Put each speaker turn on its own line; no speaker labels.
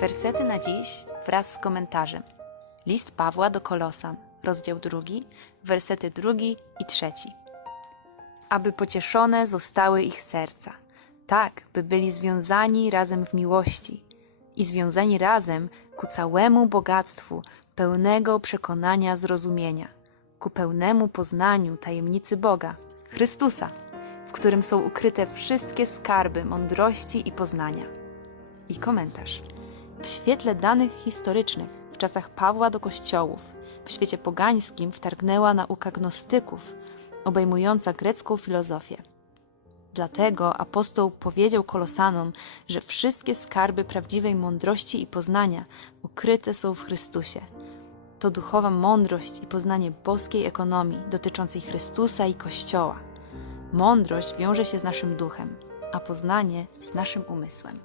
Wersety na dziś wraz z komentarzem. List Pawła do Kolosan, rozdział drugi, wersety drugi i trzeci. Aby pocieszone zostały ich serca, tak by byli związani razem w miłości i związani razem ku całemu bogactwu pełnego przekonania zrozumienia, ku pełnemu poznaniu tajemnicy Boga, Chrystusa, w którym są ukryte wszystkie skarby mądrości i poznania. I komentarz. W świetle danych historycznych, w czasach Pawła do kościołów, w świecie pogańskim wtargnęła nauka gnostyków, obejmująca grecką filozofię. Dlatego apostoł powiedział Kolosanom, że wszystkie skarby prawdziwej mądrości i poznania ukryte są w Chrystusie. To duchowa mądrość i poznanie boskiej ekonomii dotyczącej Chrystusa i Kościoła. Mądrość wiąże się z naszym duchem, a poznanie z naszym umysłem.